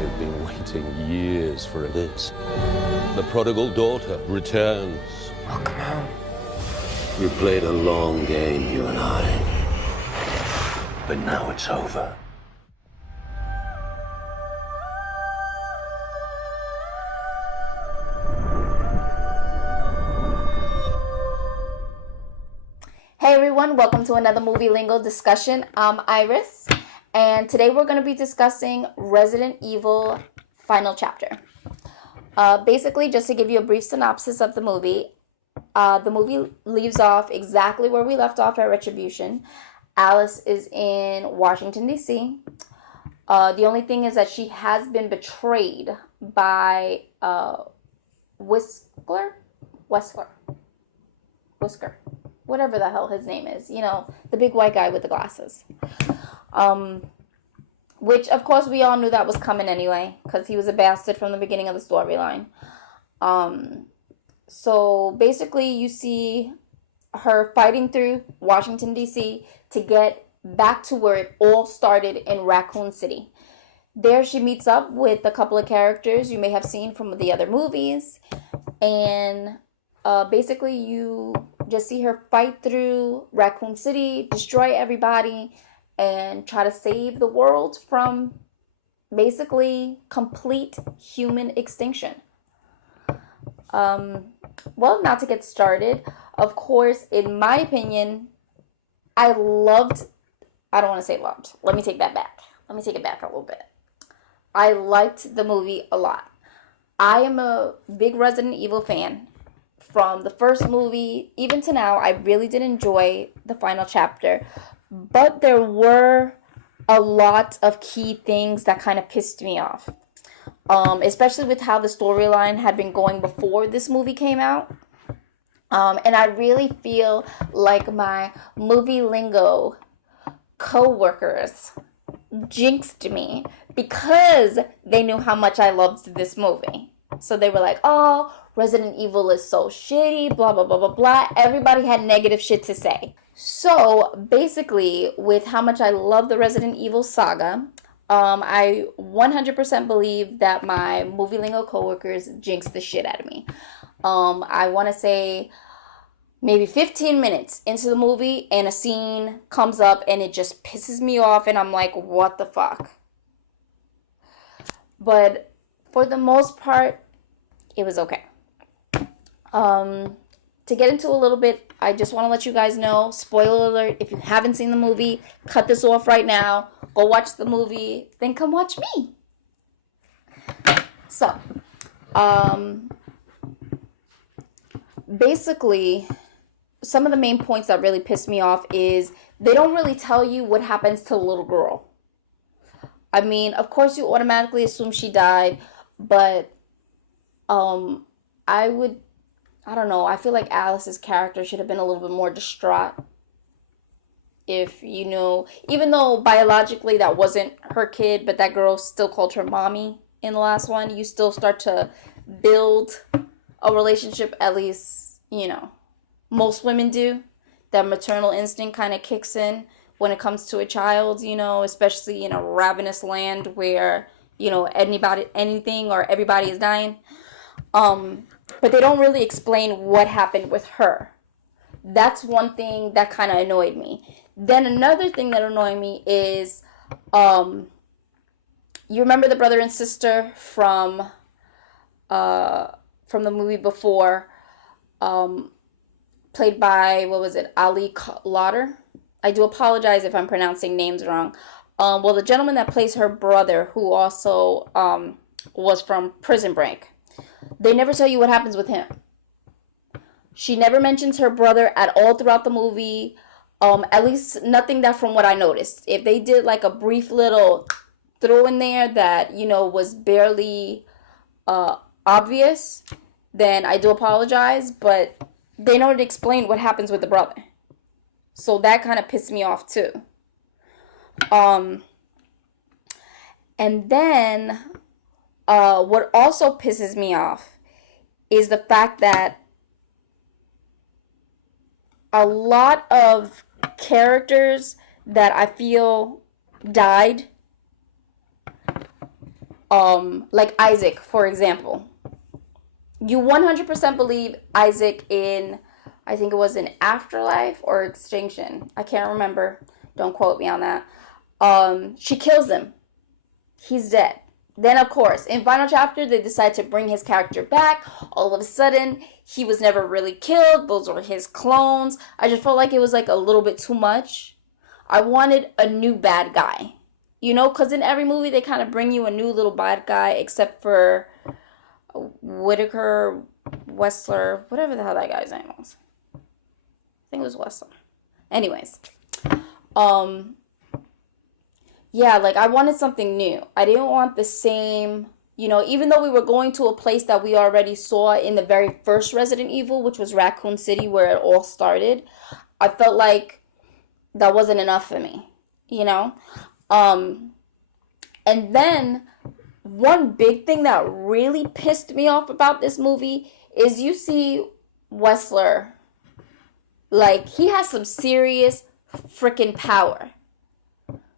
I've been waiting years for this. The prodigal daughter returns. Welcome home. We played a long game, you and I. But now it's over. Hey everyone, welcome to another Movie Lingo discussion. I'm Iris, and today we're going to be discussing Resident Evil Final Chapter. Basically, just to give you a brief synopsis of the movie leaves off exactly where we left off at Retribution. Alice is in Washington, D.C. The only thing is that she has been betrayed by Whisker? Whatever the hell his name is, you know, the big white guy with the glasses. Which, of course, we all knew that was coming anyway, because he was a bastard from the beginning of the storyline. So, basically, you see her fighting through Washington, D.C. to get back to where it all started in Raccoon City. There, she meets up with a couple of characters you may have seen from the other movies, and basically, you just see her fight through Raccoon City, destroy everybody, and try to save the world from basically complete human extinction. Well, not to get started, of course, in my opinion, I don't want to say loved. Let me take that back. Let me take it back a little bit. I liked the movie a lot. I am a big Resident Evil fan. From the first movie, even to now, I really did enjoy the final chapter. But there were a lot of key things that kind of pissed me off. Especially with how the storyline had been going before this movie came out. And I really feel like my movie lingo co-workers jinxed me because they knew how much I loved this movie. So they were like, oh, Resident Evil is so shitty, blah, blah, blah, blah, blah. Everybody had negative shit to say. So basically, with how much I love the Resident Evil saga, I 100% believe that my movie lingo coworkers jinxed the shit out of me. I want to say maybe 15 minutes into the movie and a scene comes up and it just pisses me off and I'm like, what the fuck? But for the most part, it was okay. To get into a little bit, I just want to let you guys know, spoiler alert, if you haven't seen the movie, cut this off right now, go watch the movie, then come watch me. So, basically, some of the main points that really pissed me off is they don't really tell you what happens to the little girl. I mean, of course you automatically assume she died, but I don't know, I feel like Alice's character should have been a little bit more distraught. If, you know, even though biologically that wasn't her kid, but that girl still called her mommy in the last one, you still start to build a relationship, at least, you know, most women do. That maternal instinct kind of kicks in when it comes to a child, you know, especially in a ravenous land where, you know, anything or everybody is dying. But they don't really explain what happened with her. That's one thing that kind of annoyed me. Then another thing that annoyed me is, you remember the brother and sister from the movie before, played by, Ali Lauder? I do apologize if I'm pronouncing names wrong. Well, the gentleman that plays her brother, who also was from Prison Break, they never tell you what happens with him. She never mentions her brother at all throughout the movie. At least nothing that from what I noticed. If they did like a brief little throw in there that, you know, was barely obvious, then I do apologize. But they don't explain what happens with the brother. So that kind of pissed me off too. And then what also pisses me off is the fact that a lot of characters that I feel died Like Isaac, for example. You 100% believe Isaac in, I think it was in Afterlife or Extinction. I can't remember. Don't quote me on that. She kills him. He's dead. Then, of course, in final chapter, they decide to bring his character back. All of a sudden, he was never really killed. Those were his clones. I just felt like it was like a little bit too much. I wanted a new bad guy. You know, because in every movie, they kind of bring you a new little bad guy, except for Whitaker, Wessler, whatever the hell that guy's name was. I think it was Wessler. Anyways, yeah, like I wanted something new. I didn't want the same, you know, even though we were going to a place that we already saw in the very first Resident Evil, which was Raccoon City, where it all started. I felt like that wasn't enough for me, you know? And then one big thing that really pissed me off about this movie is you see Wessler, like, he has some serious freaking power.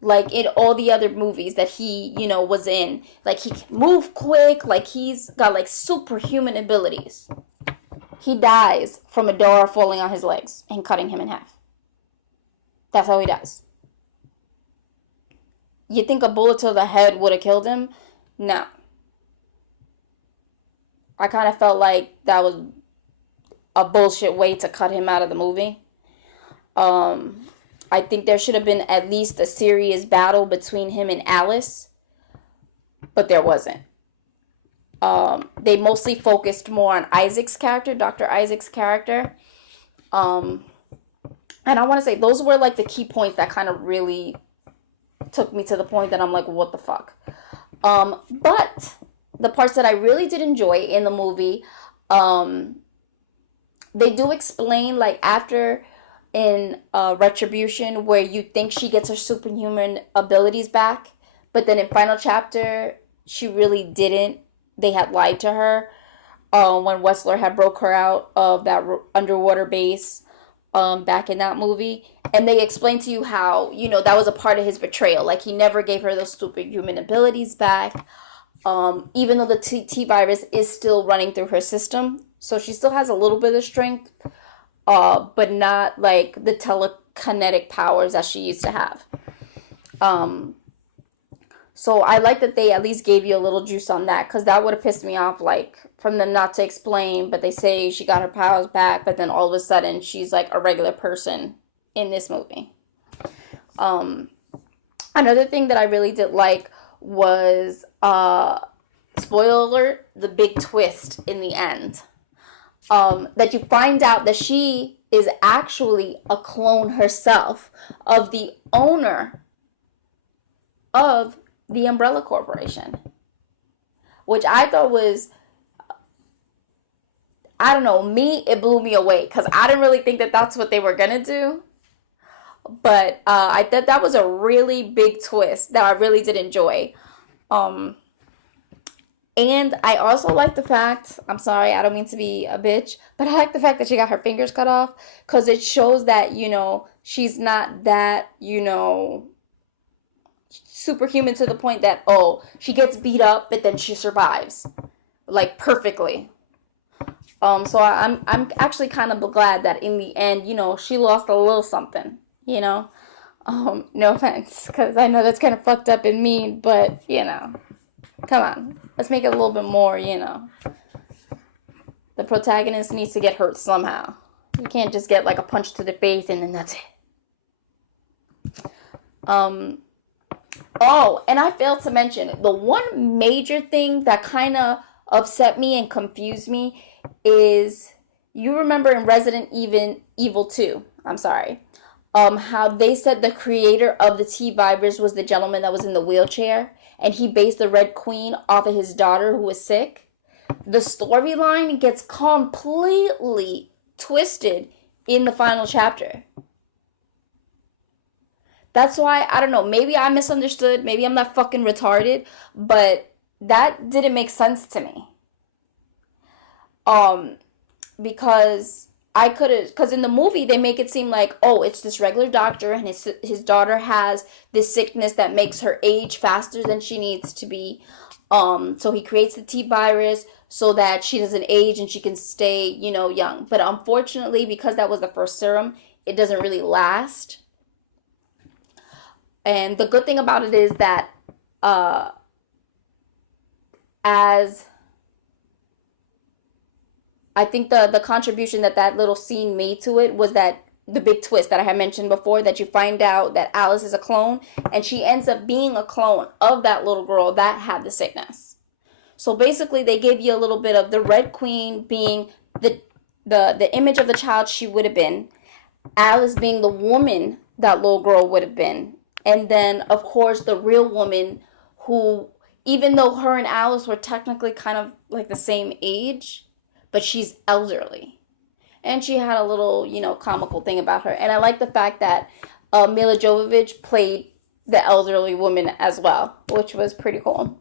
Like, in all the other movies that he, you know, was in. Like, he can move quick. Like, he's got, like, superhuman abilities. He dies from a door falling on his legs and cutting him in half. That's how he dies. You think a bullet to the head would have killed him? No. I kind of felt like that was a bullshit way to cut him out of the movie. I think there should have been at least a serious battle between him and Alice, but there wasn't. They mostly focused more on Isaac's character, Dr. Isaac's character. And I want to say those were like the key points that kind of really took me to the point that I'm like, what the fuck? But the parts that I really did enjoy in the movie, they do explain, like, after in Retribution, where you think she gets her superhuman abilities back, but then in final chapter she really didn't. They had lied to her when Wessler had broke her out of that underwater base back in that movie, and they explained to you how, you know, that was a part of his betrayal. Like, he never gave her those superhuman abilities back, even though the T virus is still running through her system, so she still has a little bit of strength, but not like the telekinetic powers that she used to have. So I like that they at least gave you a little juice on that, because that would have pissed me off, like, from them not to explain, but they say she got her powers back, but then all of a sudden she's like a regular person in this movie. Another thing that I really did like was, spoiler alert, the big twist in the end. That you find out that she is actually a clone herself of the owner of the Umbrella Corporation, which I thought was, I don't know, it blew me away, because I didn't really think that that's what they were gonna do, but I thought that was a really big twist that I really did enjoy. And I also like the fact, I'm sorry, I don't mean to be a bitch, but I like the fact that she got her fingers cut off, because it shows that, you know, she's not that, you know, superhuman to the point that, oh, she gets beat up, but then she survives, like, perfectly. So I'm actually kind of glad that in the end, you know, she lost a little something, you know. No offense, because I know that's kind of fucked up and mean, but, you know, come on. Let's make it a little bit more, you know. The protagonist needs to get hurt somehow. You can't just get, like, a punch to the face and then that's it. Oh, and I failed to mention, the one major thing that kind of upset me and confused me is, you remember in Resident Evil 2, how they said the creator of the T-Virus was the gentleman that was in the wheelchair, and he based the Red Queen off of his daughter who was sick. The storyline gets completely twisted in the final chapter. That's why, I don't know, maybe I misunderstood, maybe I'm not fucking retarded, but that didn't make sense to me. Because in the movie they make it seem like, oh, it's this regular doctor and his daughter has this sickness that makes her age faster than she needs to be. So he creates the T virus so that she doesn't age and she can stay, young. But unfortunately, because that was the first serum, it doesn't really last. And the good thing about it is that as I think the contribution that little scene made to it was that the big twist that I had mentioned before, that you find out that Alice is a clone, and she ends up being a clone of that little girl that had the sickness. So basically, they gave you a little bit of the Red Queen being the image of the child she would have been, Alice being the woman that little girl would have been, and then, of course, the real woman who, even though her and Alice were technically kind of like the same age, but she's elderly. And she had a little, comical thing about her. And I like the fact that Mila Jovovich played the elderly woman as well, which was pretty cool.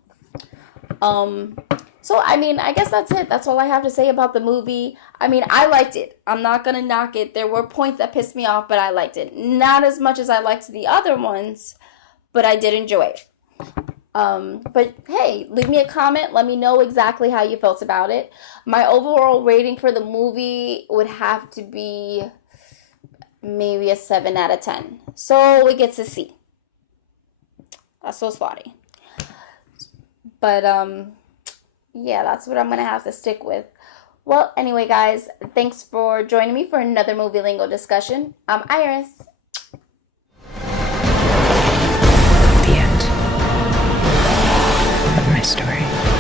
So, I guess that's it. That's all I have to say about the movie. I liked it. I'm not going to knock it. There were points that pissed me off, but I liked it. Not as much as I liked the other ones, but I did enjoy it. But hey, leave me a comment. Let me know exactly how you felt about it. My overall rating for the movie would have to be maybe a 7 out of 10. So it gets a C. That's so slotty. But, yeah, that's what I'm going to have to stick with. Well, anyway, guys, thanks for joining me for another Movie Lingo discussion. I'm Iris. The end of my story.